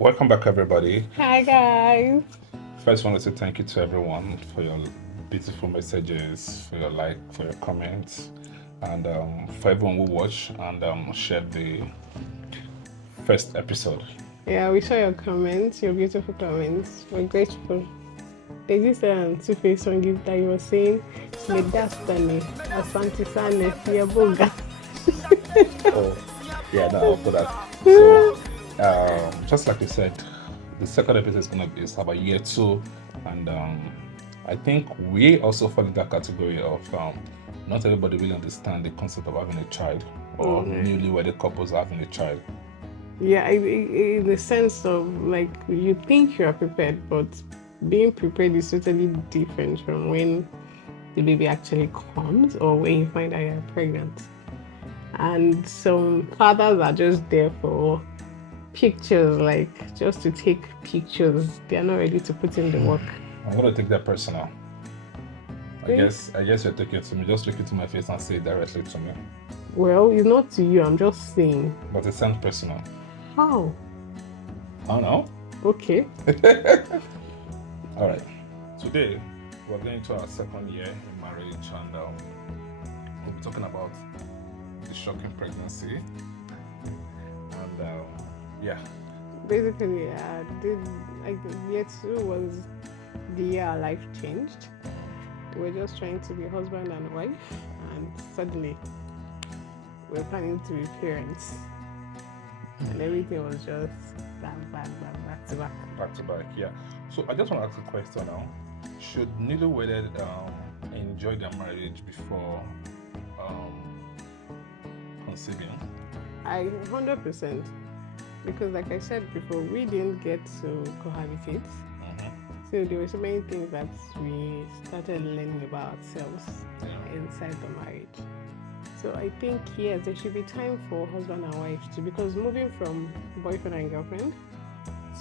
Welcome back, everybody. Hi guys. First, want to say thank you to everyone for your beautiful messages, for your for your comments, and for everyone who watched and shared the first episode. Yeah, we saw your comments, your beautiful comments. We're grateful. There's this two-face song that you were saying, Medastane, Asante Sane, Fiaboga. Oh, yeah, no, I'll put that. So, just like you said, the second episode is about year two, and I think we also fall in that category of not everybody really understand the concept of having a child or newly wedded couples having a child. Yeah, in the sense of like you think you are prepared, but being prepared is totally different from when the baby actually comes or when you find out you're pregnant. And some fathers are just there for pictures, like just to take pictures. They are not ready to put in the work. I'm gonna take that personal. I guess you're taking it to me. Just look into my face and say it directly to me. Well, it's not to you. I'm just saying. But it sounds personal. How? I don't know. Okay. All right. Today we're going to our second year in marriage, and we'll be talking about the shocking pregnancy. And yeah. Basically, year two was the year our life changed. We're just trying to be husband and wife, and suddenly we're planning to be parents, and everything was just back to back. Back to back, yeah. So I just want to ask a question now. Should newlywed enjoy their marriage before conceiving? 100%. Because like I said before, we didn't get to cohabitate. So there were so many things that we started learning about ourselves inside the marriage. So I think, yes, there should be time for husband and wife too, because moving from boyfriend and girlfriend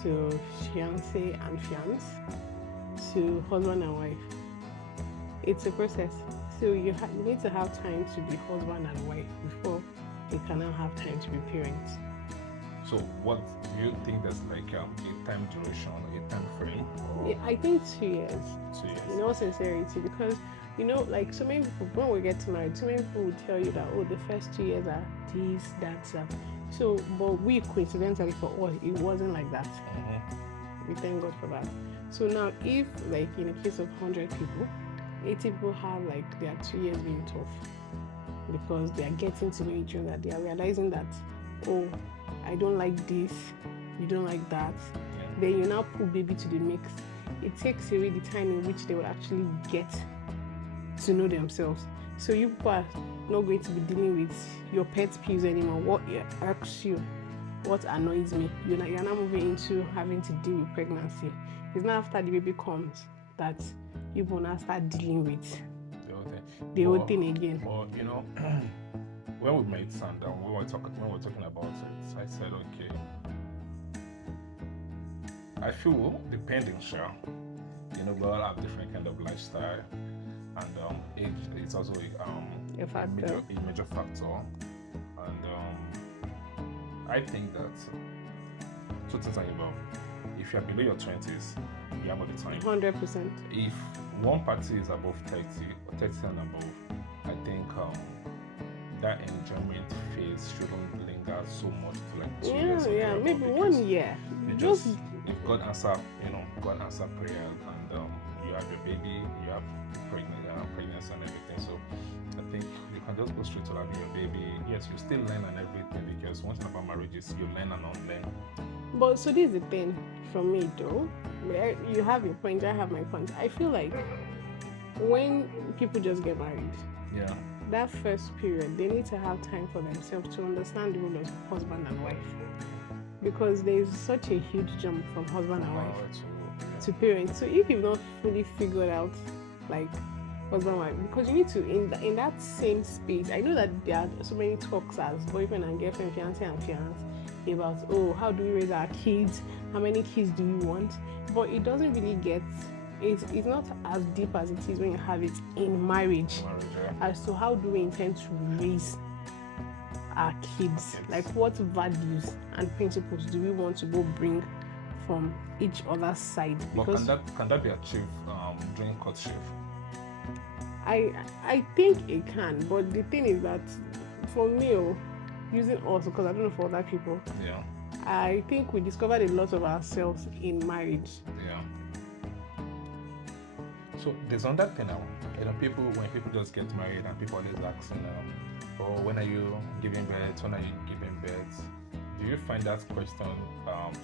to fiancé and fiance to husband and wife, it's a process. So you need to have time to be husband and wife before you can now have time to be parents. So what do you think that's like a time duration, a time frame? Yeah, I think 2 years. 2 years. In all sincerity, because like so many people, when we get married, so many people will tell you that the first 2 years are this, that. So, but we coincidentally for us, it wasn't like that. We thank God for that. So now, if like in a case of 100 people, 80 people have like their 2 years being tough because they are getting to know each other. They are realizing that I don't like this, you don't like that. Then you now put baby to the mix. It takes away the time in which they will actually get to know themselves. So you people are not going to be dealing with your pet peeves anymore. What irks you, what annoys me. You're now moving into having to deal with pregnancy. It's not after the baby comes that you will now start dealing with the whole thing again. Well, when we met and when we were talking about it, I said, okay, I feel depending, sure. We all have different kind of lifestyle, and age is also a major factor. And I think that two things are involved. If you are below your 20s, you have all the time. 100%. If one party is above 30 and above, I think that enjoyment phase shouldn't linger so much to like 2 years. Yeah, maybe 1 year. Just if God answer prayer, and you have your baby, you have pregnancy and everything. So I think you can just go straight to having your baby. Yes, you still learn and everything, because one thing about marriage is you learn and unlearn. But so this is the thing for me though. You have your point, I have my point. I feel like when people just get married, that first period, they need to have time for themselves to understand the role of husband and wife. Because there is such a huge jump from husband and wife to parents. So if you've not fully figured out like husband and wife, because you need to in that same space. I know that there are so many talks as boyfriend and girlfriend, fiancé and fiancé about how do we raise our kids, how many kids do we want, but it doesn't really get. It's not as deep as it is when you have it in marriage. As to how do we intend to raise our kids, like what values and principles do we want to go bring from each other's side. But Because can that be achieved during courtship? I think it can, but the thing is that for me, using us, because I don't know for other people, Yeah. I think we discovered a lot of ourselves in marriage. Yeah. So there's another thing now. When people just get married and people always asking, oh, when are you giving birth? When are you giving birth? Do you find that question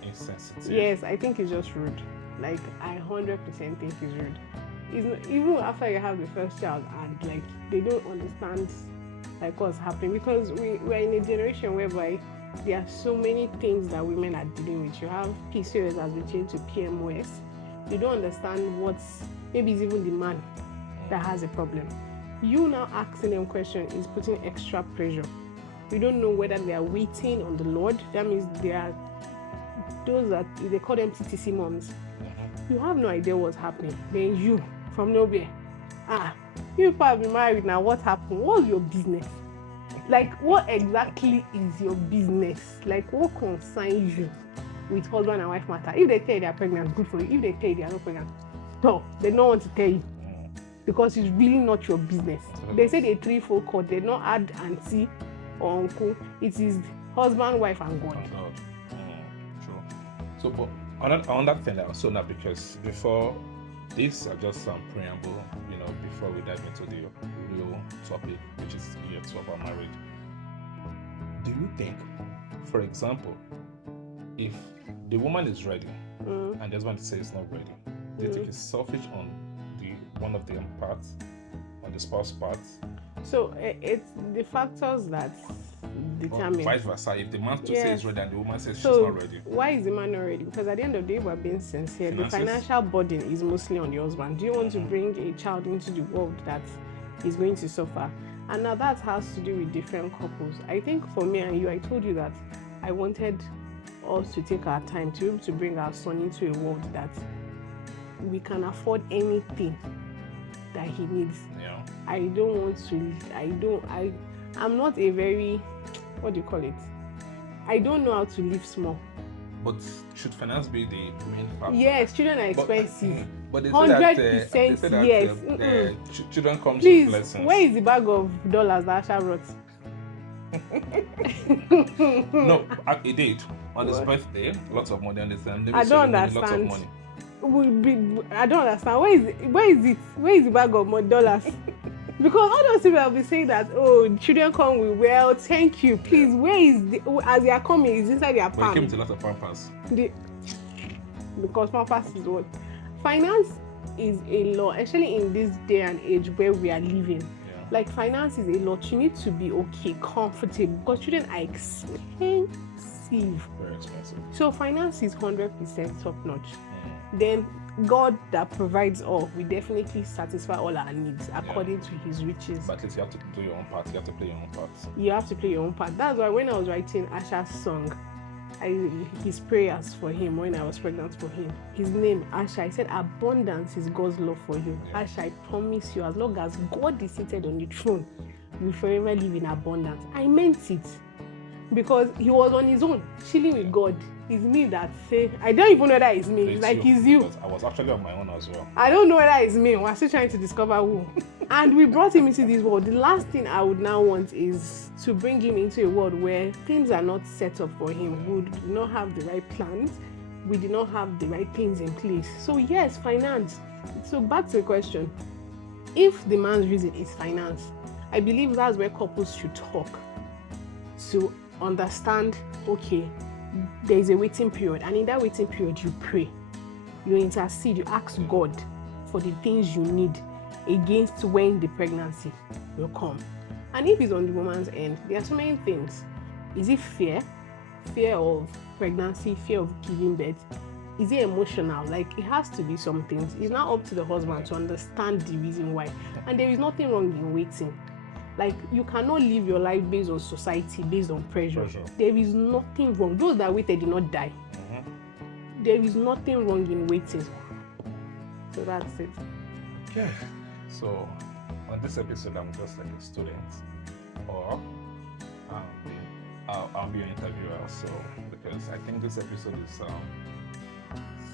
insensitive? Yes, I think it's just rude. Like, I 100% think it's rude. It's not, even after you have the first child and like they don't understand like what's happening, because we're in a generation whereby there are so many things that women are dealing with. You have PCOS has been changed to PMOS. You don't understand maybe it's even the man that has a problem. You now asking them questions is putting extra pressure. You don't know whether they are waiting on the Lord. That means they are those that they call them TTC moms. You have no idea what's happening. Then you, from nowhere, you probably married now. What happened? What's your business? Like, what exactly is your business? Like, what concerns you with husband and wife matter? If they tell you they are pregnant, good for you. If they tell you they are not pregnant, no, they don't want to tell you because it's really not your business. They say they threefold cord. They don't add auntie or uncle. It is husband, wife, and God. True. So, but on that thing also now, because before these are just some preamble, before we dive into the real topic, which is year 12 of marriage. Do you think, for example, if the woman is ready and the husband says it's not ready, do you think it's selfish on one of the parts, on the spouse part? So it's the factors that determine. Or vice versa. If the man says ready and the woman says she's So not ready. why is the man not ready? Because at the end of the day, we're being sincere. Finances? The financial burden is mostly on the husband. Do you want to bring a child into the world that is going to suffer? And now that has to do with different couples. I think for me and you, I told you that I wanted us to take our time to be able to bring our son into a world that we can afford anything that he needs. Yeah. I'm not a very, what do you call it? I don't know how to live small. But should finance be the main factor? Yes, children are expensive. But they 100% yes. Children come Please, with blessings. where is the bag of dollars that Asha brought? No, he did. On his birthday, lots of money on his hand. I don't understand. Lots of money. I don't understand. Where is the bag of dollars? Because all those people will be saying that, children come with wealth. Thank you. Please, where is as they are coming, is inside their palm. But it came with a lot of pampers. Because pampers is what? Finance is a law, especially in this day and age where we are living. Yeah. Like, finance is a lot. You need to be okay, comfortable, because children are expensive. Very expensive. So finance is 100% top notch. Then God that provides all will definitely satisfy all our needs according to his riches. But at least you have to do your own part. You have to play your own part. You have to play your own part. That's why when I was writing Asha's song, his prayers for him when I was pregnant for him, his name, Asha, I said abundance is God's love for you. Yeah. Asha, I promise you, as long as God is seated on the throne, you will forever live in abundance. I meant it. Because he was on his own, chilling with God. It's me that say, I don't even know that it's me. It's like it's you. I was actually on my own as well. I don't know whether it's me. We're still trying to discover who. And we brought him into this world. The last thing I would now want is to bring him into a world where things are not set up for him. We do not have the right plans. We do not have the right things in place. So yes, finance. So back to the question. If the man's reason is finance, I believe that's where couples should talk to understand, okay, there is a waiting period, and in that waiting period you pray, you intercede, you ask God for the things you need against when the pregnancy will come. And if it's on the woman's end, there are so many things. Is it fear of pregnancy, fear of giving birth? Is it emotional? Like, it has to be some things. It's not up to the husband to understand the reason why. And there is nothing wrong in waiting. Like, you cannot live your life based on society, based on pressure. There is nothing wrong. Those that waited did not die. There is nothing wrong in waiting. So that's it. Okay. So on this episode, I'm just like a student, or I'll be an interviewer. So because I think this episode is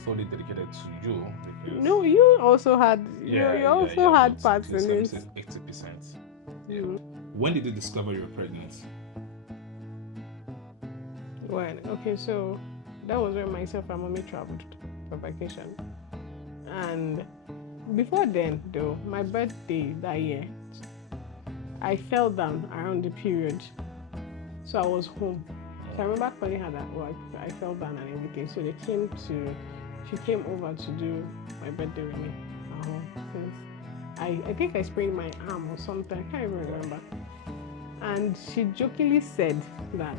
solely dedicated to you. Because No, you also had you also had parts in Let me it. say 80%. Yeah. Mm. When did you discover you were pregnant? When? Okay, so that was when myself and mommy traveled for vacation. And before then, though, my birthday that year, I fell down around the period. So I was home. So I remember calling her that, well, I fell down and everything. So she came over to do my birthday with me at home. Since I think I sprained my arm or something, I can't even remember. And she jokingly said that,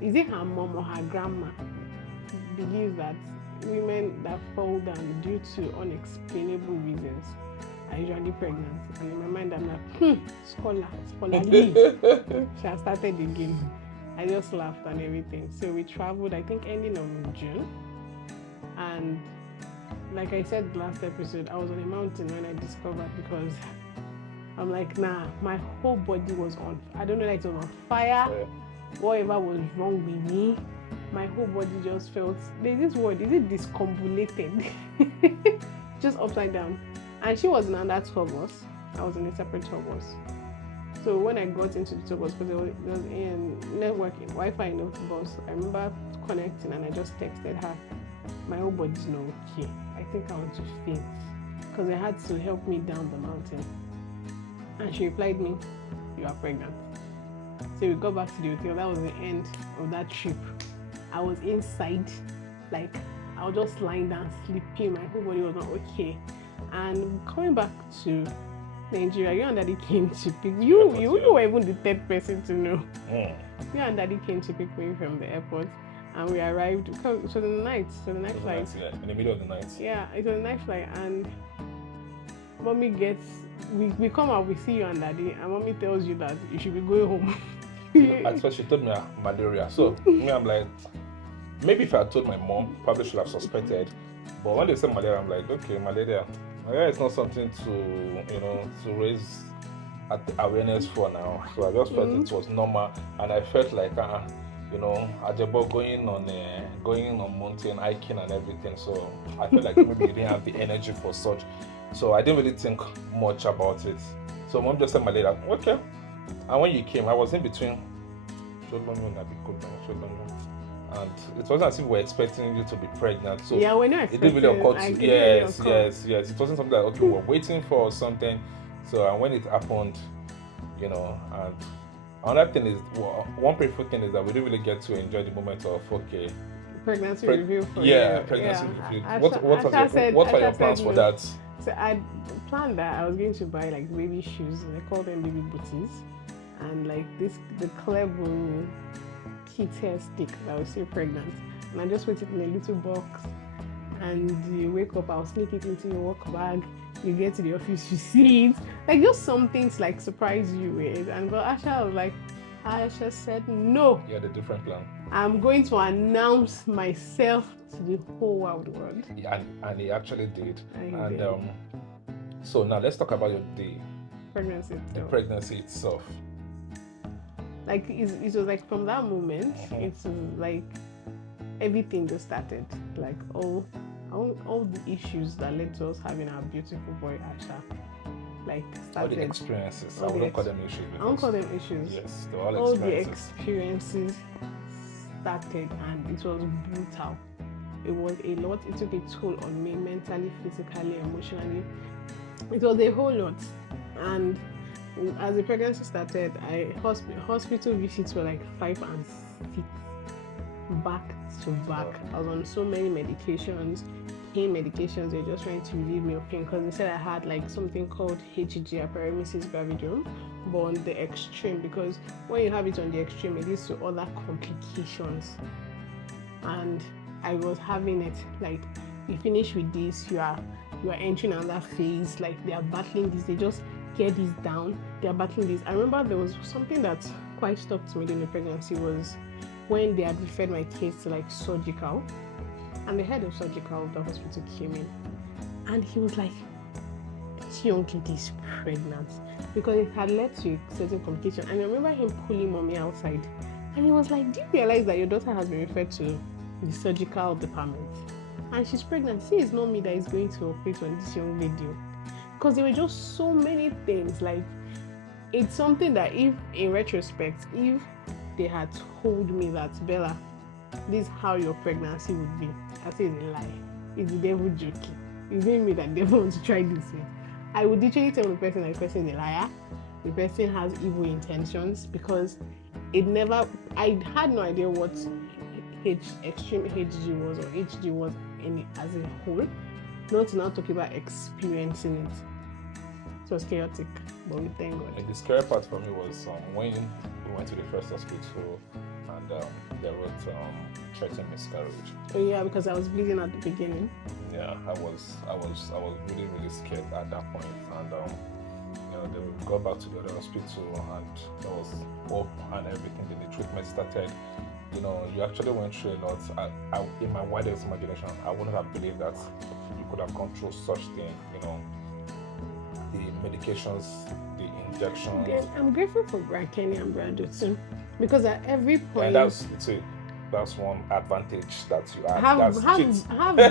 is it her mom or her grandma believes that women that fall down due to unexplainable reasons are usually pregnant? And in my mind, I'm like, scholarly. She has started again. I just laughed and everything. So we traveled, I think, ending of June. And like I said last episode, I was on a mountain when I discovered, because I'm like, nah, my whole body was on, I don't know, like it was on fire. Whatever was wrong with me, my whole body just felt, there's this word, is it discombobulated? Just upside down. And she was in under tour bus. I was in a separate tour bus. So when I got into the tour bus, because there was in networking, Wi-Fi in the bus, I remember connecting and I just texted her, my whole body's not okay. I think I want to faint, because they had to help me down the mountain. And she replied me, you are pregnant. So we got back to the hotel. That was the end of that trip. I was inside, like I was just lying down sleeping. My whole body was not okay. And coming back to Nigeria, you and Daddy came to pick you. You were even the third person to know. You and Daddy came to pick me from the airport, and we arrived. So the night flight. In the middle of the night. Yeah, it was a night flight, and mommy gets. We come out, we see you and Daddy, and mommy tells you that you should be going home. At first, she told me malaria. So me, I'm like, maybe if I had told my mom, probably should have suspected. But when they said malaria, I'm like, okay, malaria is not something to raise awareness for now. So I just felt it was normal, and I felt like, Ajabo going on mountain hiking and everything. So I felt like maybe you didn't have the energy for such. So I didn't really think much about it. So mom just said malaria. Okay. And when you came, I was in between and it wasn't as if we were expecting you to be pregnant. So yeah, we're not expecting. It didn't really occur to yes. It wasn't something like, okay, we're waiting for something. So and when it happened, and another thing is, one painful thing is that we didn't really get to enjoy the moment of, okay, pregnancy review for pregnancy review. What are your plans for that? So I planned that I was going to buy like baby shoes, and I call them baby booties, and like the clever kit hair stick that was still pregnant, and I just put it in a little box, and you wake up, I'll sneak it into your work bag. You get to the office, you see it, like just something to like surprise you with. And but Asha was like, Asha said no. You had a different plan. I'm going to announce myself to the whole wide world. Yeah, and he actually did. So now let's talk about the pregnancy itself. Like it was like from that moment, it was like everything just started. Like all the issues that led to us having our beautiful boy Asha, like started. All the experiences. I wouldn't call them issues. I won't call them issues. Yes, they're all experiences. The experiences started, and it was brutal. It was a lot. It took a toll on me mentally, physically, emotionally. It was a whole lot. And as the pregnancy started, hospital visits were like 5 and 6 back to back. I was on so many medications, pain medications. They're just trying to relieve me of pain, because they said I had like something called HG, hyperemesis gravidarum, but on the extreme, because when you have it on the extreme, it leads to other complications. And I was having it like, you finish with this, you are entering another phase. Like they are battling this, they just get this down, they are battling this. I remember there was something that quite stopped me during the pregnancy, was when they had referred my case to like surgical, and the head of surgical of the hospital came in, and he was like, this young lady is pregnant, because it had led to a certain complication. And I remember him pulling mommy outside, and he was like, do you realize that your daughter has been referred to the surgical department? and she's pregnant. See, it's not me that is going to operate on this young lady. Because there were just so many things. Like, it's something that if, in retrospect, if they had told me that, Bella, this is how your pregnancy would be, I say it's a lie. It's the devil joking. It's not me that devil wants to try this with. I would literally tell the person that the person is a liar. The person has evil intentions, because it never, I had no idea what extreme HG was or HG was as a whole. Not to now talk about experiencing it. It was chaotic, but we thank God. And the scary part for me was when we went to the first hospital and they wrote threatened miscarriage. Oh yeah, because I was bleeding at the beginning. Yeah, I was really, really scared at that point, and they would go back to the other hospital, and there was hope and everything. Then the treatment started. You actually went through a lot. I, in my wildest imagination, I wouldn't have believed that you could have gone through such thing. The medications, the injections. Yeah, I'm grateful for Brad Kenny and Brad too, because at every point. And that's one advantage that you have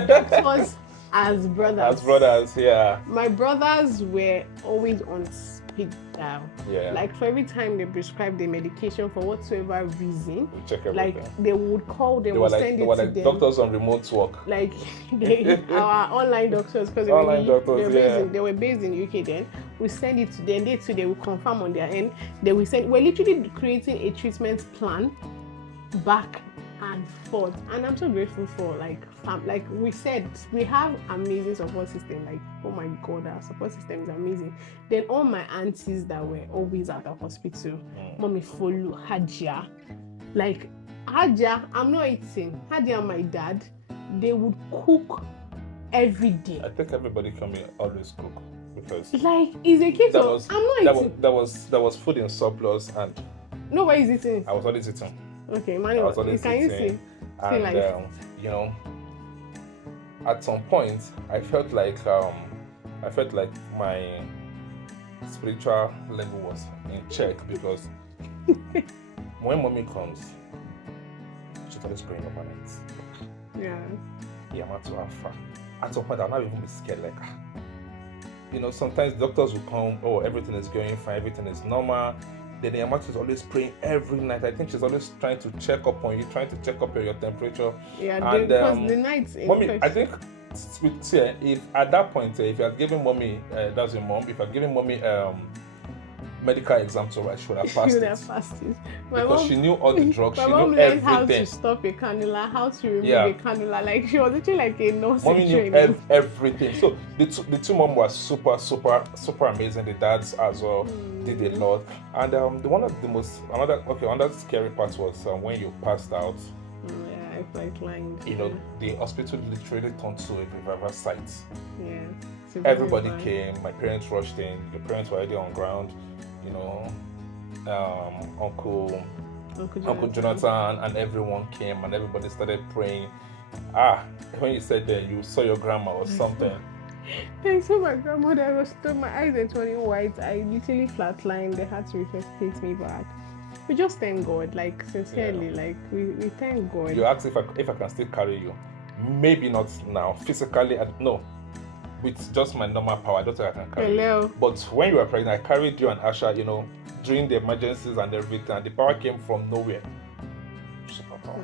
doctors as brothers. As brothers, yeah. My brothers were always on speed dial. Yeah. Like, for every time they prescribed the medication for whatsoever reason, we check everything. Like, they would call, they would send it to them. They were like doctors on remote work. Like, our online doctors, because they were based in UK then. We send it to them. They will confirm on their end. We're literally creating a treatment plan back and forth, and I'm so grateful for like we said, we have amazing support system. Like, oh my God, our support system is amazing. Then all my aunties that were always at the hospital, Mommy Folu, Hajia, like Hajia, I'm not eating. Hajia and my dad, they would cook every day. I think everybody can always cook, because like it's a case of I'm not eating. There was food in surplus and nobody's eating. I was always eating. Okay, man, can you see? And like, at some point, I felt like my spiritual level was in check, because when mommy comes, she's always praying overnight. Yeah. Yeah, I'm to Alpha. At some point, I'll not even be scared. Like, sometimes doctors will come. Oh, everything is going fine. Everything is normal. Then the Yamato is always praying every night. I think she's always trying to check up on you, trying to check up on your temperature. Yeah, and, because the nights. Mommy, I think if at that point, if you are giving mommy, that's your mom. If you are giving mommy medical exam to write, she would have passed it. Because she knew all the drugs. She knew everything. How to stop a cannula, how to remove a cannula. Like, she was literally like a nurse. Mommy knew everything. So the two mom was super, super, super amazing. The dads as well did a lot. And another scary part was when you passed out. Yeah, I felt lying. The hospital literally turned to a revival site. Yeah. Everybody came. My parents rushed in. The parents were already on ground. Uncle Jonathan and everyone came, and everybody started praying. When you said that you saw your grandma or something. I saw my grandmother. I was still, my eyes were turning white. I literally flatlined. They had to resuscitate me back. We just thank God, like, sincerely, like we thank God. You asked if I can still carry you. Maybe not now, physically. No. With just my normal power, I don't think I can carry you. But when you were pregnant, I carried you and Asha, during the emergencies and everything, and the power came from nowhere.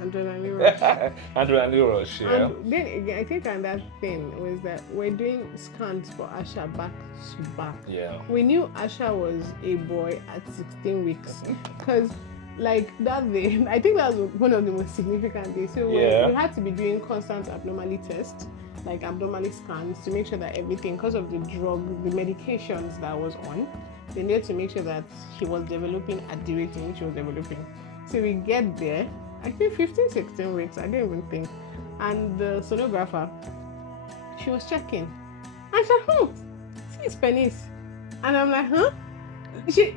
Adrenaline rush. Yeah. And then again, I think another thing was that we're doing scans for Asha back to back. Yeah. We knew Asha was a boy at 16 weeks because, like, that day, I think that was one of the most significant days. So we had to be doing constant abnormality tests, like abnormality scans, to make sure that everything, because of the drug, the medications that was on, they needed to make sure that he was developing at the rate in which he was developing. So we get there, I think 15, 16 weeks, I didn't even think. And the sonographer, she was checking. And she said, see his penis. And I'm like, huh? She,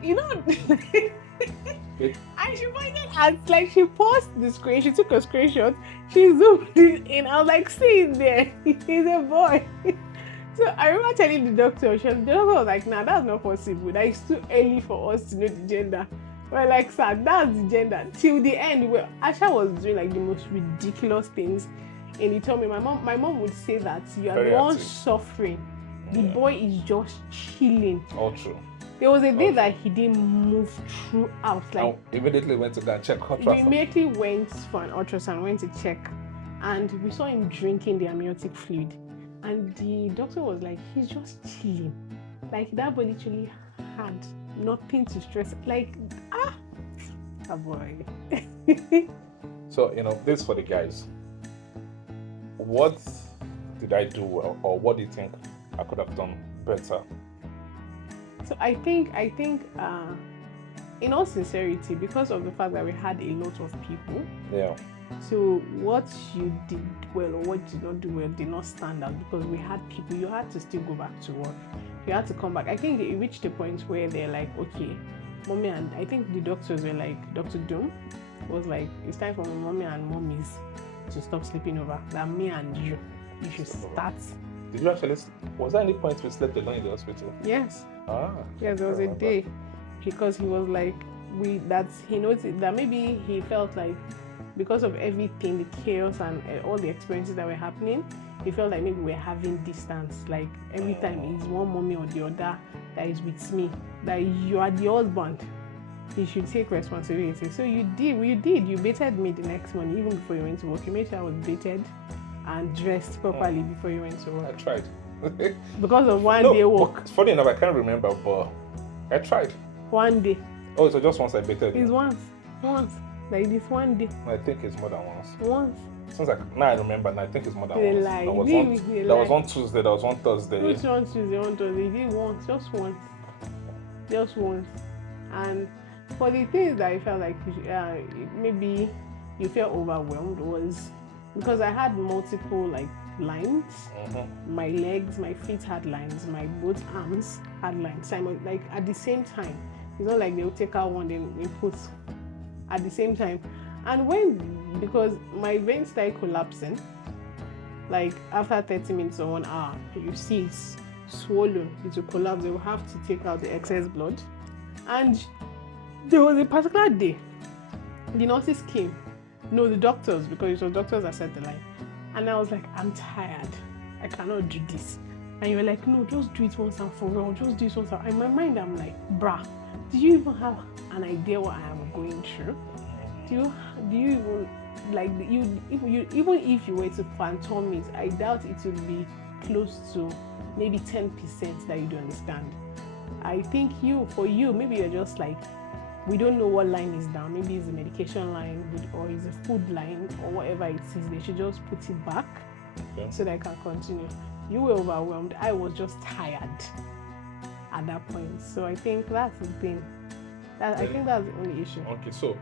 and she pointed at, like, she paused the screen, she took a screenshot, she zoomed it in. I was like, see it there, he's a boy. So I remember telling the doctor, the doctor was like, nah, that's not possible. That is too early for us to know the gender. We're like, sir, that's the gender. Till the end, where Asha was doing like the most ridiculous things. And he told me, my mom would say that you are Very the one active. suffering. The Yeah. boy is just chilling. All true. There was a day Okay. that he didn't move throughout. Like, I immediately went to go and check we ultrasound. immediately went for an ultrasound, went to check, and we saw him drinking the amniotic fluid. And the doctor was like, he's just chilling. Like, that boy literally had nothing to stress. Like, boy. So, this for the guys. What did I do well, or what do you think I could have done better? So I think, in all sincerity, because of the fact that we had a lot of people, Yeah. so what you did well or what you did not do well did not stand out because we had people. You had to still go back to work. You had to come back. I think it reached a point where they're like, okay, mommy, and I think the doctors were like, Dr. Doom was like, it's time for my mommy and mommies to stop sleeping over. That me and you should start. Did you actually? Was there any point we slept alone in the hospital? Yes. Yes, there was a day, because he was like, he noticed that maybe he felt like because of everything, the chaos and all the experiences that were happening, he felt like maybe we're having distance. Like every time it's one mommy or the other that is with me, that you are the husband, you should take responsibility. So you baited me the next morning, even before you went to work. You made sure I was baited and dressed properly before you went to work. I tried. Because of one day work. It's funny enough, I can't remember, but I tried. One day. Oh, so just once I baited It's you? once. Like this one day. I think it's more than once. Once. Since now I remember, and I think it's more than They once. lie. That was one Tuesday, that was one Thursday. Which one Tuesday, one Thursday? He did once, just once. And for the things that I felt like maybe you felt overwhelmed was because I had multiple lines. Mm-hmm. My legs, my feet had lines. My both arms had lines. Like at the same time. It's not like they'll take out one then they put at the same time. And because my veins started collapsing, like after 30 minutes or 1 hour, you see it's swollen, it will collapse. They will have to take out the excess blood. And there was a particular day, the nurses came. No, the doctors, because it was doctors that set the line. And I was like, I'm tired. I cannot do this. And you were like, no, just do it once and for all. Just do it once. In my mind, I'm like, bruh, do you even have an idea what I am going through? Do you even even if you were to phantom it, I doubt it would be close to maybe 10% that you don't understand. I think for you, maybe you're just like, we don't know what line is down. Maybe it's a medication line or it's a food line or whatever it is. They should just put it back so that I can continue. You were overwhelmed. I was just tired at that point. So I think that's the thing. I think that's the only issue. Okay, so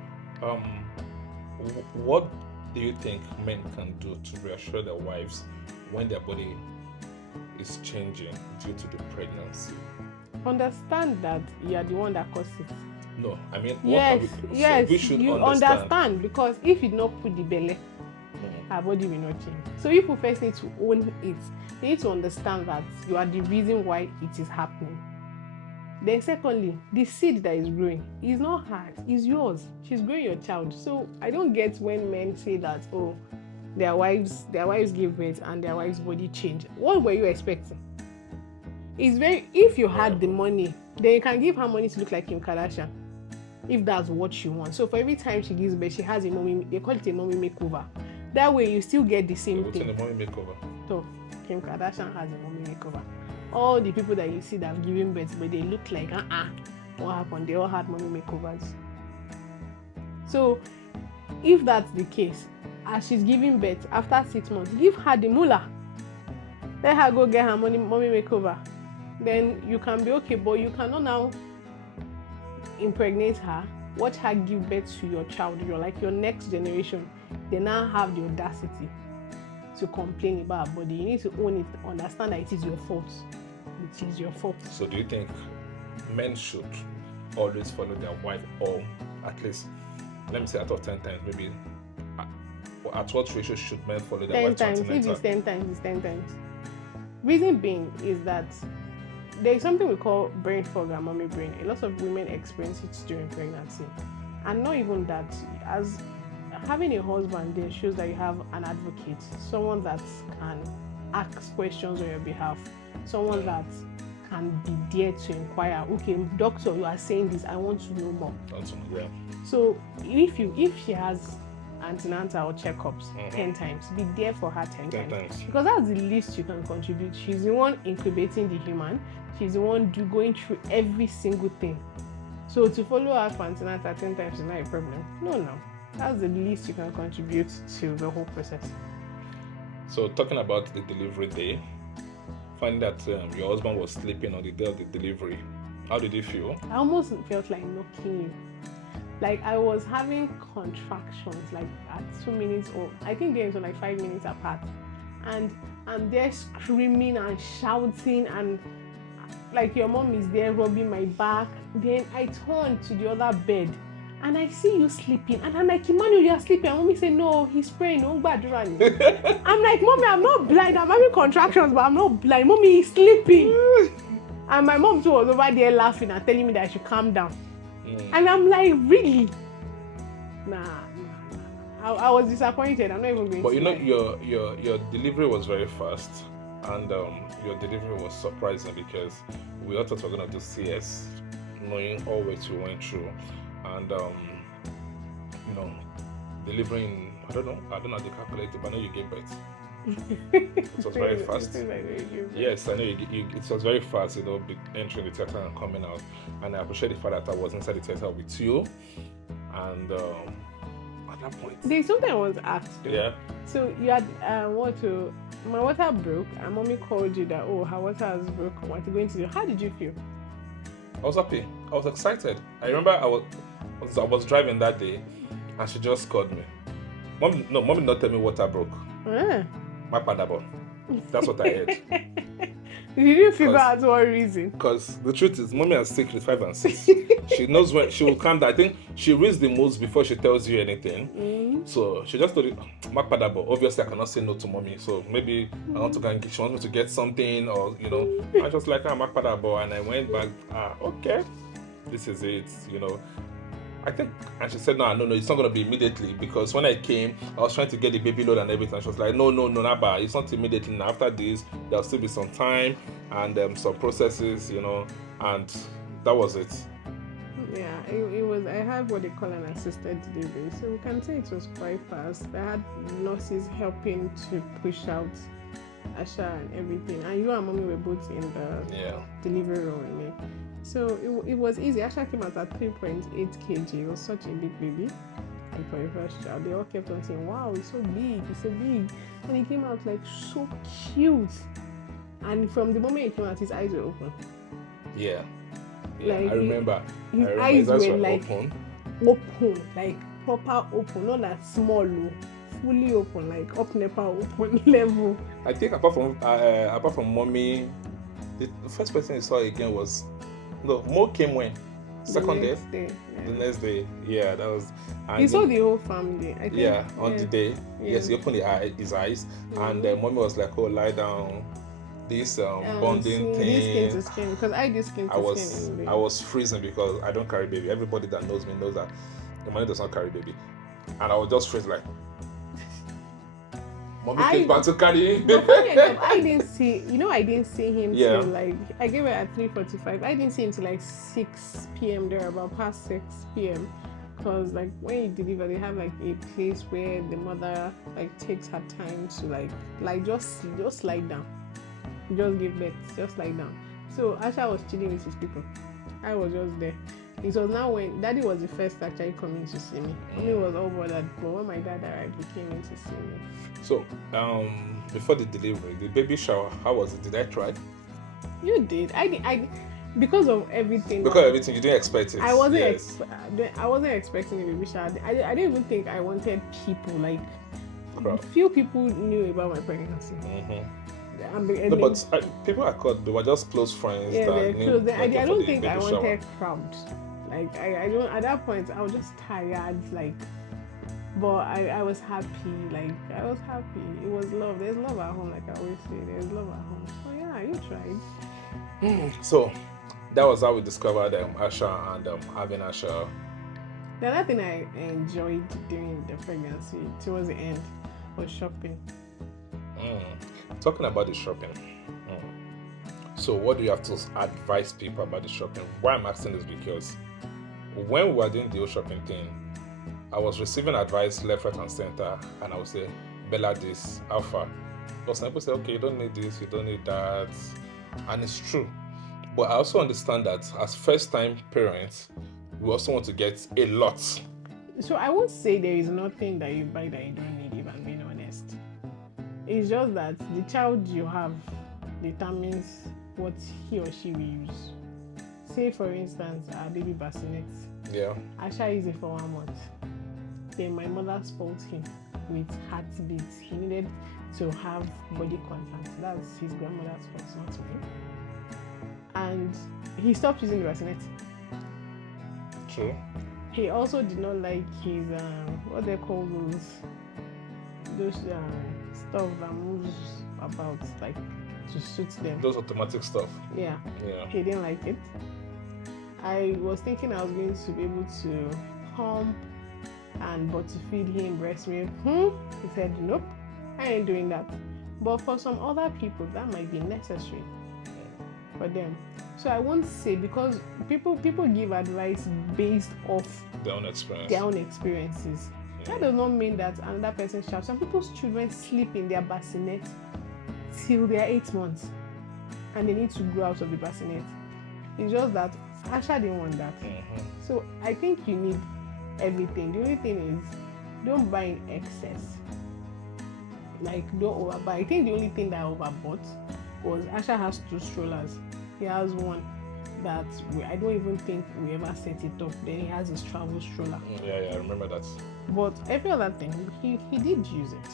what do you think men can do to reassure their wives when their body is changing due to the pregnancy? Understand that you are the one that caused it. No, I mean, yes, we should you understand, because if you not put the belly, our body will not change. So if we first need to own it, you need to understand that you are the reason why it is happening. Then secondly, the seed that is growing is not hers, it's yours. She's growing your child. So I don't get when men say that, oh, their wives give birth and their wife's body changed. What were you expecting? If you had the money, then you can give her money to look like Kim Kardashian, if that's what you want. So for every time she gives birth, she has a mommy, they call it a mommy makeover. That way you still get the same thing. What's a mommy makeover? So Kim Kardashian has a mommy makeover. All the people that you see that have given birth, but they look like what happened? They all had mommy makeovers. So if that's the case, as she's giving birth after 6 months, give her the moolah. Let her go get her mommy makeover. Then you can be okay, but you cannot now impregnate her, watch her give birth to your child, your next generation. They now have the audacity to complain about her body. You need to own it, understand that it is your fault. It is your fault. So do you think men should always follow their wife, or at least, let me say out of 10 times, maybe at what ratio should men follow their wife? 10 times. If it's 10 times, it's 10 times. Reason being is that there is something we call brain fog and mommy brain. A lot of women experience it during pregnancy. And not even that, as having a husband there shows that you have an advocate, someone that can ask questions on your behalf, someone that can be there to inquire. Okay, doctor, you are saying this. I want to know more. Yeah. So if she has antenatal or checkups 10 times, be there for her 10 times, because that's the least you can contribute. She's the one incubating the human. She's the one going through every single thing. So to follow her for antenatal 10 times is not a problem. No, that's the least you can contribute to the whole process. So talking about the delivery day, find that your husband was sleeping on the day of the delivery. How did you feel? I almost felt like knocking you. Like I was having contractions like at 2 minutes, or I think they were like 5 minutes apart, and I'm there screaming and shouting, and like your mom is there rubbing my back. Then I turn to the other bed and I see you sleeping, and I'm like, Emmanuel, you are sleeping. And mommy said, no, he's praying. I'm like, mommy, I'm not blind. I'm having contractions, but I'm not blind. Mommy, he's sleeping. And my mom too was over there laughing and telling me that I should calm down. And I'm like, really? Nah. I was disappointed. I'm not even going to. But you know, your delivery was very fast, and your delivery was surprising because we all thought we were going to do CS, knowing all what you went through, and delivering. I don't know how to calculate it, but I know you gave birth. It was very fast. Yes, I know it was very fast, entering the theater and coming out. And I appreciate the fact that I was inside the theater with you. And at that point, there's something I want to ask you. Yeah. So you had my water broke, and mommy called you that her water has broken. What are you going to do? How did you feel? I was happy. I was excited. I remember I was driving that day, and she just called me. Mommy did not tell me water broke. That's what I heard. Did you figure out what reason? Because the truth is, mommy has sick with 5 and 6. She knows when she will calm down. I think she reads the moods before she tells you anything. So she just told you, obviously I cannot say no to mommy. So maybe she wants me to get something, or I just like and I went back. Okay, this is it. I think, and she said, no, it's not going to be immediately, because when I came, I was trying to get the baby load and everything. She was like, no, Naba, it's not immediately. Now, after this, there'll still be some time and some processes, and that was it. Yeah, it was, I had what they call an assisted delivery, so we can say it was quite fast. I had nurses helping to push out Asha and everything, and you and mommy were both in the delivery room. So it was easy. Asha came out at 3.8 kg. It was such a big baby. And for a first child, they all kept on saying, wow, it's so big, And he came out like so cute. And from the moment he came out, his eyes were open. Yeah, like I remember. His eyes were like open, like proper open, not like small, fully open, like up Nepal open level. I think apart from mommy, the first person you saw again was Mo came when? Second day? The next day. Yeah, that was. He saw the whole family, I think. On the day. Yeah. Yes, he opened his eyes, and mommy was like, lie down. This bonding thing. This skin to skin, because I do skin to skin. I was freezing because I don't carry baby. Everybody that knows me knows that the money does not carry baby, and I was just freeze like. Mommy came back to carry him. I didn't see him till like, I gave it at 3:45. I didn't see him till like 6 p.m. there, about past 6 p.m. Because like when you deliver, they have like a place where the mother like takes her time to like just lie down. Just give birth, just lie down. So Asha was chilling with his people. I was just there. It was now when Daddy was the first actually coming to see me. Mommy was all bothered, but when my dad arrived, he came in to see me. So, before the delivery, the baby shower, how was it? Did I try? You did. I because of everything. Because everything, you didn't expect it. I wasn't expecting a baby shower. I didn't even think I wanted people. Like, few people knew about my pregnancy. But people I caught, they were just close friends. Yeah, they're close. I don't think I wanted crowd. Like I don't. At that point, I was just tired. Like, but I was happy. Like I was happy. It was love. There's love at home. Like I always say, there's love at home. So yeah, you tried. So that was how we discovered Asha and having Asha. The other thing I enjoyed during the pregnancy towards the end was shopping. Talking about the shopping. So what do you have to advise people about the shopping? Why I'm asking this because when we were doing the whole shopping thing, I was receiving advice left, right, and center, and I would say, Bella this, alpha. But some people say, okay, you don't need this, you don't need that. And it's true. But I also understand that as first-time parents, we also want to get a lot. So I won't say there is nothing that you buy that you don't need, if I'm being honest. It's just that the child you have determines what he or she will use. Say, for instance, our baby bassinet. Yeah. Asha used it for 1 month. Then my mother spoiled him with heartbeats. He needed to have body contact. That's his grandmother's fault, not mine. And he stopped using the bassinet. True. He also did not like his what they call those stuff that moves about, like, to suit them. Those automatic stuff. Yeah. He didn't like it. I was thinking I was going to be able to pump but to feed him breast milk. He said, nope, I ain't doing that. But for some other people, that might be necessary for them. So I won't say, because people give advice based off their own experiences. That does not mean that another person's child. Some people's children sleep in their bassinet till they are 8 months, and they need to grow out of the bassinet. It's just that Asha didn't want that. So I think you need everything. The only thing is, don't buy in excess. Like, don't overbuy. I think the only thing that I overbought was Asha has 2 strollers. He has one that I don't even think we ever set it up. Then he has his travel stroller. Yeah, I remember that. But every other thing, he did use it.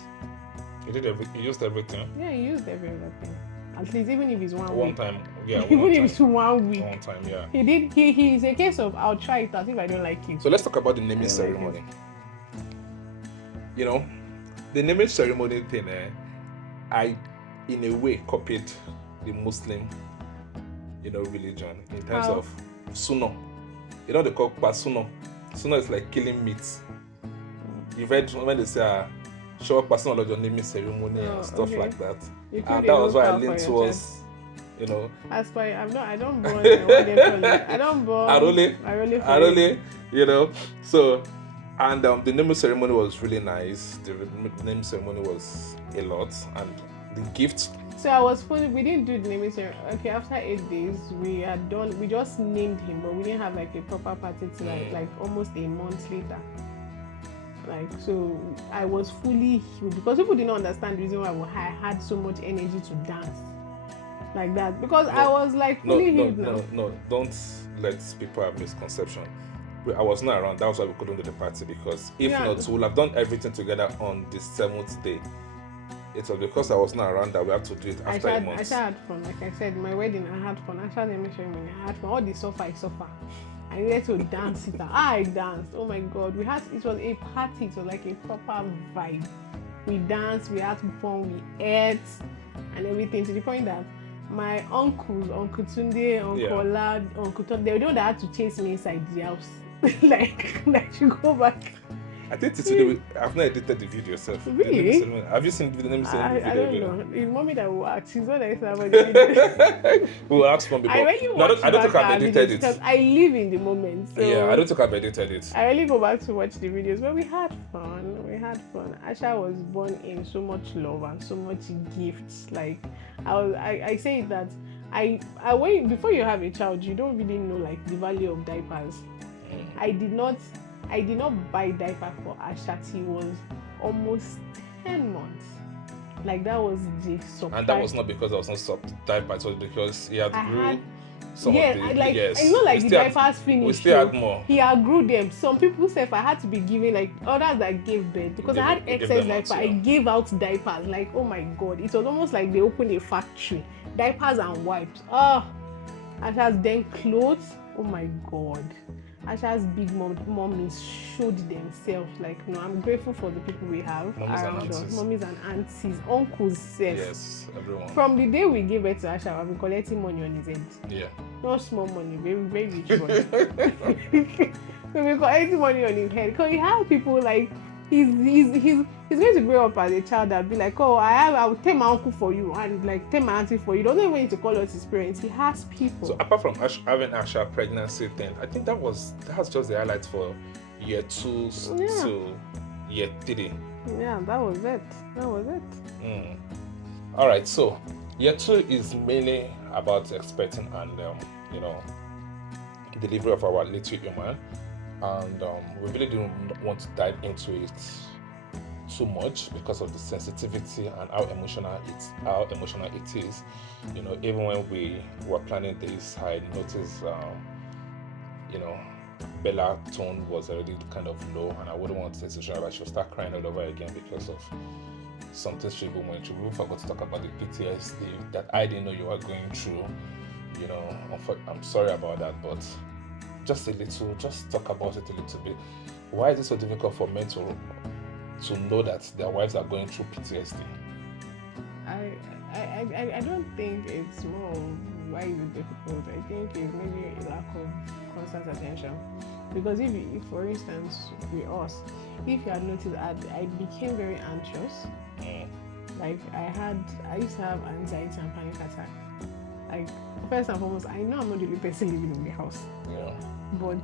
He used everything? Yeah, he used every other thing. At least, even if it's one week. One time, yeah. Even if it's 1 week. One time, yeah. He did. He's a case of, I'll try it out if I don't like it. So let's talk about the naming ceremony. You know, the naming ceremony thing, I, in a way, copied the Muslim, religion in terms of suno. They call suno. Suno is like killing meat. You've read when they say show up personal your naming ceremony and stuff like that. And that was why I leaned towards, As for I don't burn. I don't burn. I really. So, and the naming ceremony was really nice. The naming ceremony was a lot, and the gifts. So I was fully. We didn't do the naming ceremony. Okay, after 8 days, we had done. We just named him, but we didn't have like a proper party till like almost a month later. Like, so I was fully healed because people didn't understand the reason why I had so much energy to dance like that, because I was like fully healed now. No, don't let people have misconception. I was not around. That was why we couldn't do the party, because if not, we would have done everything together on the 7th day. It was because I was not around that we have to do it after a month. I had fun. Like I said, my wedding, I had fun. I had fun. All the suffer, I suffer. I needed to dance it out. I danced. Oh my God. it was a party. It was like a proper vibe. We danced, we had fun, we ate and everything, to the point that my uncles, Uncle Tunde, Uncle Lad, Uncle Tom, they were the one that had to chase me inside the house. like to go back. I think today I've not edited the video yourself. Really? Have you seen the video? I don't know. It's mommy that will ask. She's not that about the video. We'll ask from because I don't think I've edited it because I live in the moment. So yeah, I don't think I've edited it. I really go back to watch the videos, but we had fun. Asha was born in so much love and so much gifts. Like I say that before you have a child, you don't really know like the value of diapers. I did not buy diaper for Asha till he was almost 10 months. Like, that was the surprise. And that was not because I was not diaper, it was because he had grew some of the... It's not like the diapers finished. We still had more. He outgrew them. Some people said I had to be giving, like, others that gave birth. Because I had excess diaper. I gave out diapers. Like, oh my God. It was almost like they opened a factory. Diapers and wipes. Asha's then clothes. Oh my God. Asha's big mommies showed themselves. Like, I'm grateful for the people we have around us. Mommies and aunties, uncles, self. Yes, everyone. From the day we gave birth to Asha, I've been collecting money on his head. Yeah. Not small money, very, very rich money. to be collecting money on his head. Because he has people like he's going to grow up as a child and be like, oh, I will take my uncle for you and like take my auntie for you. Don't even need to call us his parents. He has people. So apart from having actual pregnancy thing, I think that's just the highlight for year 2 to year 3. Yeah, that was it. All right, so year 2 is mainly about expecting and delivery of our little human, and we really didn't want to dive into it too much because of the sensitivity and how emotional it is. Even when we were planning this, I noticed Bella's tone was already kind of low, and I wouldn't want to say situation that she'll start crying all over again because of something she even went through. We forgot to talk about the PTSD that I didn't know you were going through. I'm sorry about that, but just talk about it a little bit. Why is it so difficult for men to know that their wives are going through PTSD? I don't think it's more why is it difficult. I think it's maybe a lack of constant attention. Because if for instance, with us, if you had noticed, I became very anxious. Like I used to have anxiety and panic attack. Like first and foremost, I know I'm not the only person living in the house. Yeah. But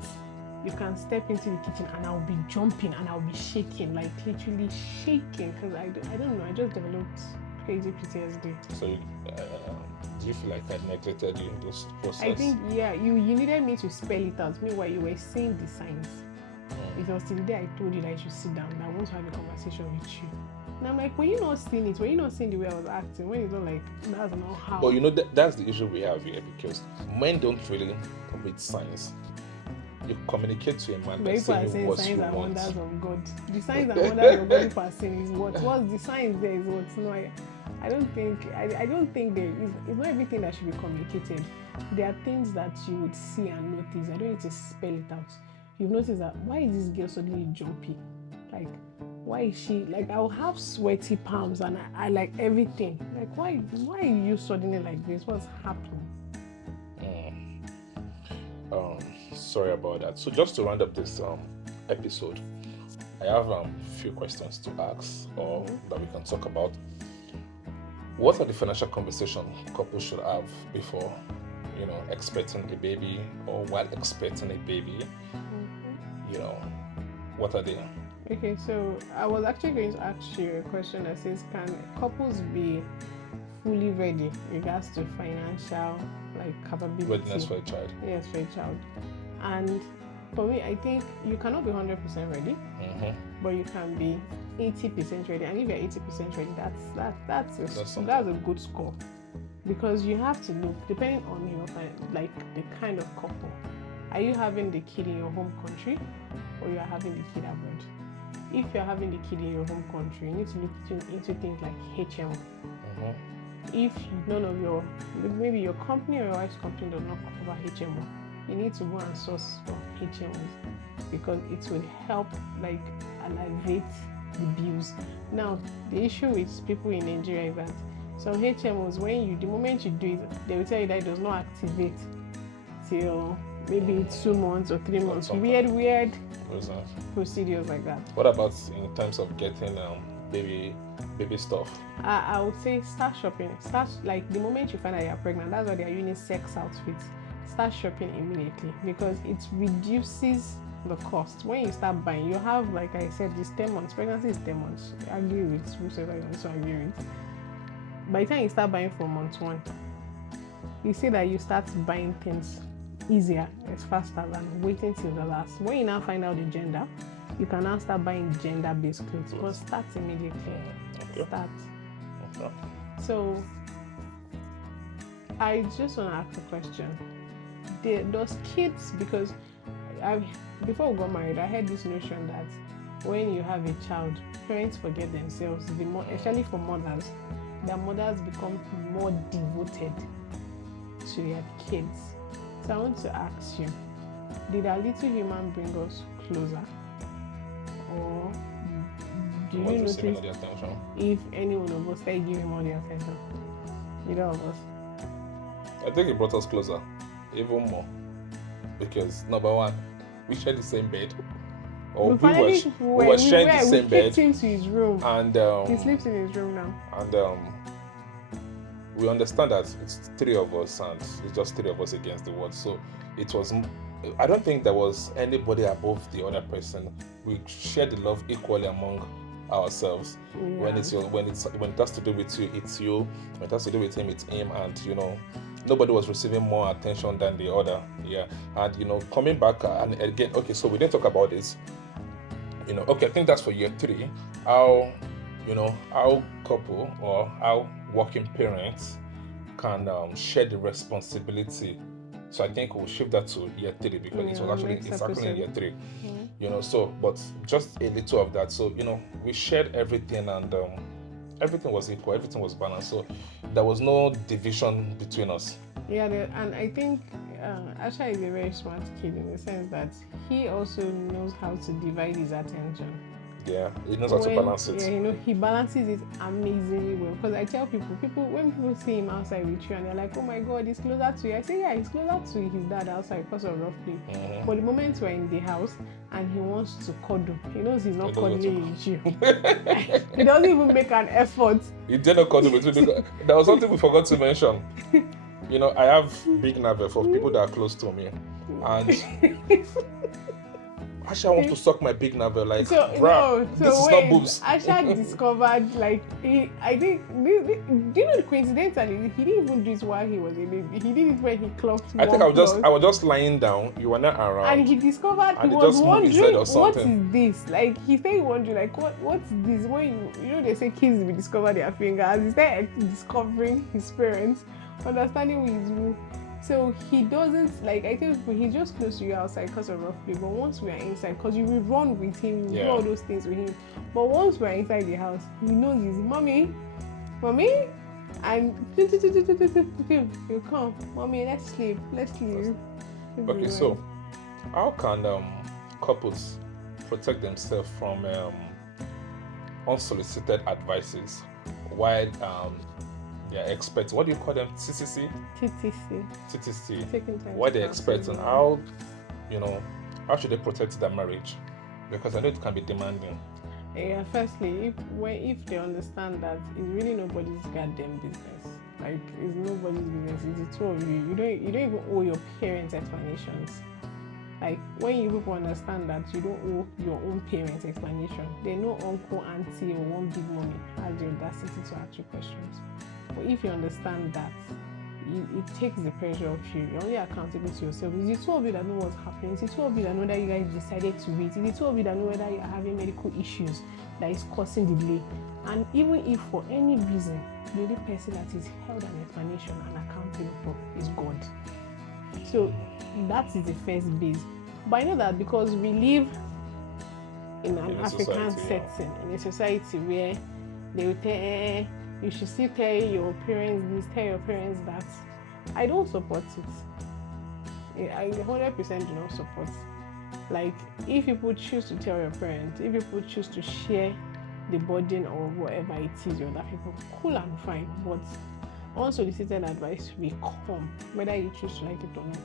you can step into the kitchen and I'll be jumping and I'll be shaking, like literally shaking, because I don't know, I just developed crazy PTSD. So do you feel like I neglected you in this process? I think, yeah, you needed me to spell it out. Meanwhile, you were seeing the signs. It was till the day I told you that I should sit down, that I want to have a conversation with you. And I'm like, when you're not seeing it, when you're not seeing the way I was acting, when it's not like, that's not how. But that's the issue we have here, because men don't really read signs. You communicate to a man by saying what you want. Wonders of God. The signs and wonders of God per se is what's the signs there is what's not. I don't think there is. It's not everything that should be communicated. There are things that you would see and notice. I don't need to spell it out. You've noticed that why is this girl suddenly jumpy? Like, why is she like? I'll have sweaty palms and I like everything. Like, why are you suddenly like this? What's happening? Sorry about that. So just to round up this episode, I have a few questions to ask or that we can talk about. What are the financial conversations couples should have before, expecting a baby or while expecting a baby? What are they? Okay, so I was actually going to ask you a question that says, can couples be fully ready in regards to financial capability? Readiness for a child. Yes, for a child. And for me, I think you cannot be 100% ready, but you can be 80% ready. And if you're 80% ready, that's a good score, because you have to look depending on the kind of couple. Are you having the kid in your home country, or you are having the kid abroad? If you're having the kid in your home country, you need to look into things like HMO. If none of maybe your company or your wife's company does not cover HMO, you need to go and source for HMOs, because it will help alleviate the bills. Now, the issue with people in Nigeria is that some HMOs, the moment you do it, they will tell you that it does not activate till maybe 2 months or 3 months. Weird procedures like that. What about in terms of getting baby stuff? I would say start shopping. The moment you find out you're pregnant, that's why they are using sex outfits. Start shopping immediately, because it reduces the cost. When you start buying, you have, like I said, this 10 months. Pregnancy is 10 months. I agree with whoever you also agree with. By the time you start buying from month 1, you see that you start buying things easier, it's faster than waiting till the last. When you now find out the gender, you can now start buying gender-based clothes. But start immediately. Okay. Start. Okay. So I just want to ask a question. Those kids, because before we got married, I had this notion that when you have a child, parents forget themselves. Especially for mothers, their mothers become more devoted to their kids. So I want to ask you, did our little human bring us closer? Or do you notice if any one of us started giving him all the attention? Either of us? I think it brought us closer, even more. Because number one, we shared the same bed, or We finally we were sharing the same we bed, kicked him to his room. and He sleeps in his room now. and we understand that it's three of us, and it's just three of us against the world. So it was. I don't think there was anybody above the other person. We shared the love equally among ourselves. When it has to do with you, it's you. When it has to do with him, it's him. And nobody was receiving more attention than the other. Yeah. And coming back and again, okay, so we didn't talk about this. Okay, I think that's for year 3. How couple or how working parents can share the responsibility. So I think we'll shift that to year 3 because it's actually in year 3. So but just a little of that. So we shared everything, and everything was equal, everything was balanced. So there was no division between us. Yeah, and I think Asha is a very smart kid in the sense that he also knows how to divide his attention. Yeah, he knows how to balance it. Yeah, he balances it amazingly well. Because I tell people when people see him outside with you and they're like, oh my God, he's closer to you. I say, yeah, he's closer to his dad outside because of rough play. Mm-hmm. But the moment we're in the house and he wants to cuddle, he knows he's not cuddling with you. He doesn't even make an effort. He did not cuddle with me because there was something we forgot to mention. I have big nerve for people that are close to me, and Asha wants to suck my big navel, like, this is not boobs. Asha discovered, I think, do you know, coincidentally, he didn't even do it while he was a baby. He did it when he clocked I think I was just lying down. You were not around. And he discovered, he was wondering, what is this? Like, he started wondering, like, what's this? When they say kids will discover their fingers. He started discovering his parents, understanding who is who. So he doesn't, I think he's just close to you outside because of rough play. But once we are inside, because you will run with him, you do all those things with him. But once we are inside the house, he knows his mommy, and he'll come, mommy, let's sleep. Okay, so how can couples protect themselves from unsolicited advices while they're experts? What do you call them? TTC? TTC. Why they're experts, and how should they protect their marriage? Because I know it can be demanding. Yeah, firstly, if they understand that it's really nobody's goddamn business. Like, it's nobody's business. It's the two of you. You don't even owe your parents explanations. Like, when you people understand that you don't owe your own parents explanation, they know uncle, auntie, or one big mommy has the audacity to ask you questions. But if you understand that, it takes the pressure off you. You're only accountable to yourself. It's the two of you that know what's happening. It's the two of you that know that you guys decided to wait. It's the two of you that know whether you're having medical issues that is causing delay. And even if for any reason, the only person that is held an explanation and accountable for is God. So that is the first base. But I know that because we live in an African setting, in a society where they will tell you should still tell your parents this, tell your parents that. I don't support it. I 100% do not support. Like, if people choose to tell your parents, if people choose to share the burden or whatever it is with other people, cool and fine. But unsolicited advice will come, whether you choose to like it or not.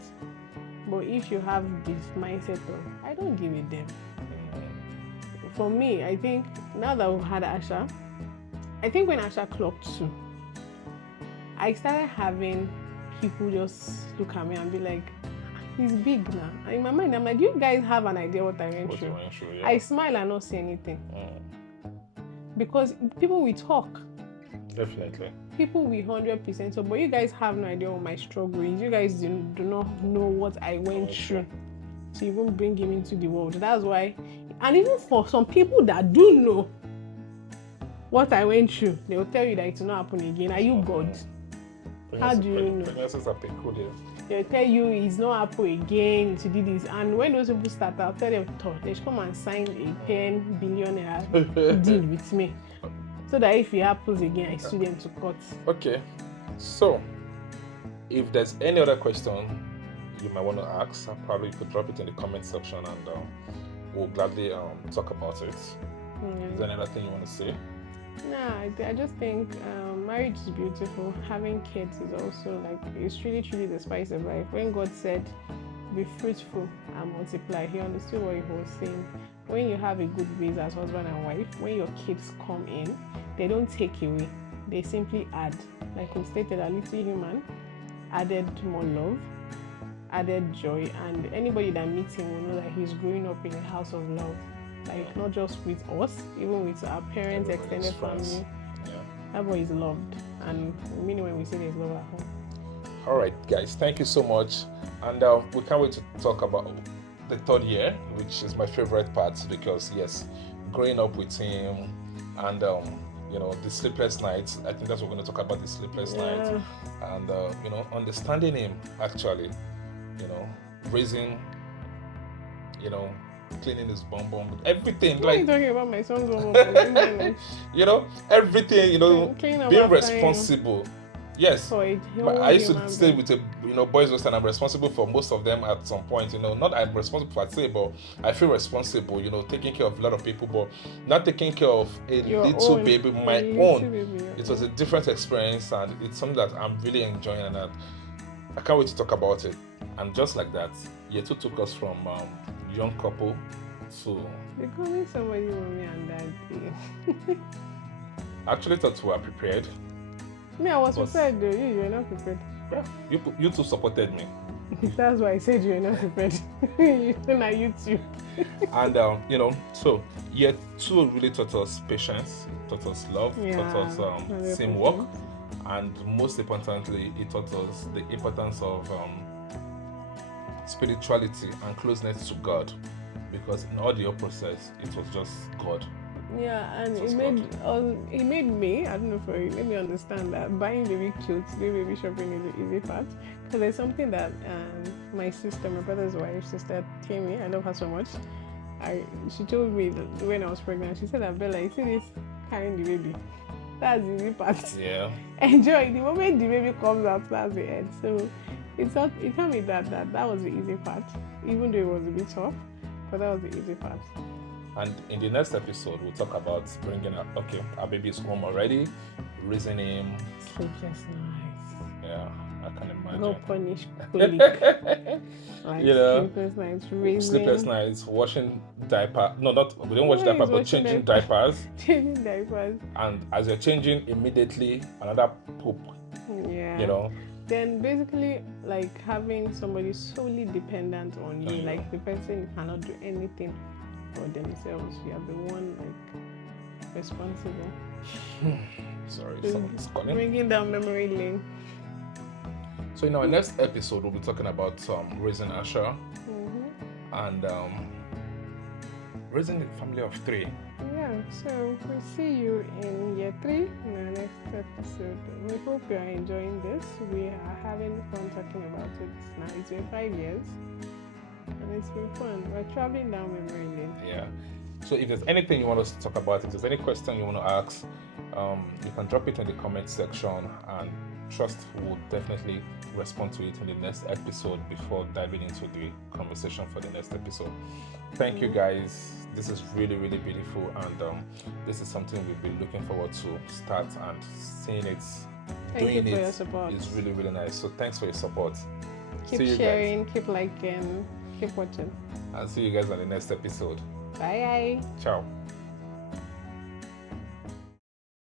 But if you have this mindset of, I don't give a damn. For me, I think, now that we've had Asha, I think when Asha clocked 2, I started having people just look at me and be like, he's big now. And in my mind, I'm like, do you guys have an idea what I went through? Yeah. I smile and not say anything. Because people will talk. Definitely. People will 100% talk, but you guys have no idea what my struggle is. You guys do not know what I went through to even bring him into the world. That's why, and even for some people that do know what I went through, they will tell you that it will not happen again. Are you God? How do you know? They'll tell you it's not happen again to do this. And when those people start, I'll tell them, they should come and sign a 10 billion deal with me. So that if it happens again, I sue them to court. Okay. So, if there's any other question you might want to ask, probably you could drop it in the comment section and we'll gladly talk about it. Is there any other thing you want to say? No, I just think marriage is beautiful. Having kids is also it's truly the spice of life. When God said, be fruitful and multiply. He understood what he was saying. When you have a good base as husband and wife, when your kids come in, they don't take away. They simply add. Like we stated, a little human added more love, added joy, and anybody that meets him will know that he's growing up in a house of love. Like not just with us, even with our parents, extended family. That boy is loved, and meaning when we say there's love at home. All right, guys, thank you so much, and we can't wait to talk about the third year, which is my favorite part, because yes, growing up with him, and the sleepless nights. I think that's what we're going to talk about, the sleepless nights, and understanding him actually, raising, cleaning his bum, everything. What are you talking about my son's bum? Everything, being responsible. Yes, I used to stay with a boys' hostel, and I'm responsible for most of them at some point. Not I'm responsible for, I'd say, but I feel responsible. Taking care of a lot of people, but not taking care of Your little own, baby, my little own. Baby, it was a different experience, and it's something that I'm really enjoying, and I can't wait to talk about it. And just like that, year 2 took us from young couple to becoming somebody mommy and daddy. I actually thought we were prepared. Me, I was prepared though. You were not prepared. Yeah, you two supported me. That's why I said you were not prepared. You too. And so year 2 really taught us patience, taught us love, taught us teamwork, and most importantly, it taught us the importance of spirituality and closeness to God, because in all the process, it was just God. Yeah, and it made me, I don't know for you, made me understand that buying baby clothes, doing baby shopping is the easy part. Because there's something that my sister, my brother's wife, sister Tammy, I love her so much. She told me that when I was pregnant, she said that Bella, you see this carrying the baby, that's the easy part. Yeah. Enjoy the moment the baby comes out, that's the end. So it told me that was the easy part, even though it was a bit tough, but that was the easy part. And in the next episode, we'll talk about bringing our baby is home already, raising him. Sleepless nights. Yeah, I can imagine. Go punish colleague. Sleepless nights, raising. Sleepless nights, washing diaper. No, we don't wash diaper, but changing diapers. Changing diapers. And as you're changing, immediately another poop. Yeah. Then basically, like having somebody solely dependent on you, like the person cannot do anything for themselves. You are the one responsible. Sorry, someone's calling. Bringing down memory lane. So in our next episode, we'll be talking about raising Asha and raising a family of 3. Yeah, so we'll see you in year 3 in our next episode. We hope you are enjoying this. We are having fun talking about it now. It's been 5 years. And it's been fun. We're traveling down memory lane. Yeah. So if there's anything you want us to talk about, if there's any question you want to ask, you can drop it in the comment section, and trust we'll definitely respond to it in the next episode before diving into the conversation for the next episode. Thank you guys. This is really, really beautiful, and this is something we've been looking forward to start, and seeing it, Thank you for your support. Is really, really nice. So thanks for your support. Keep sharing, keep liking, keep watching. I'll see you guys on the next episode. Bye. Ciao.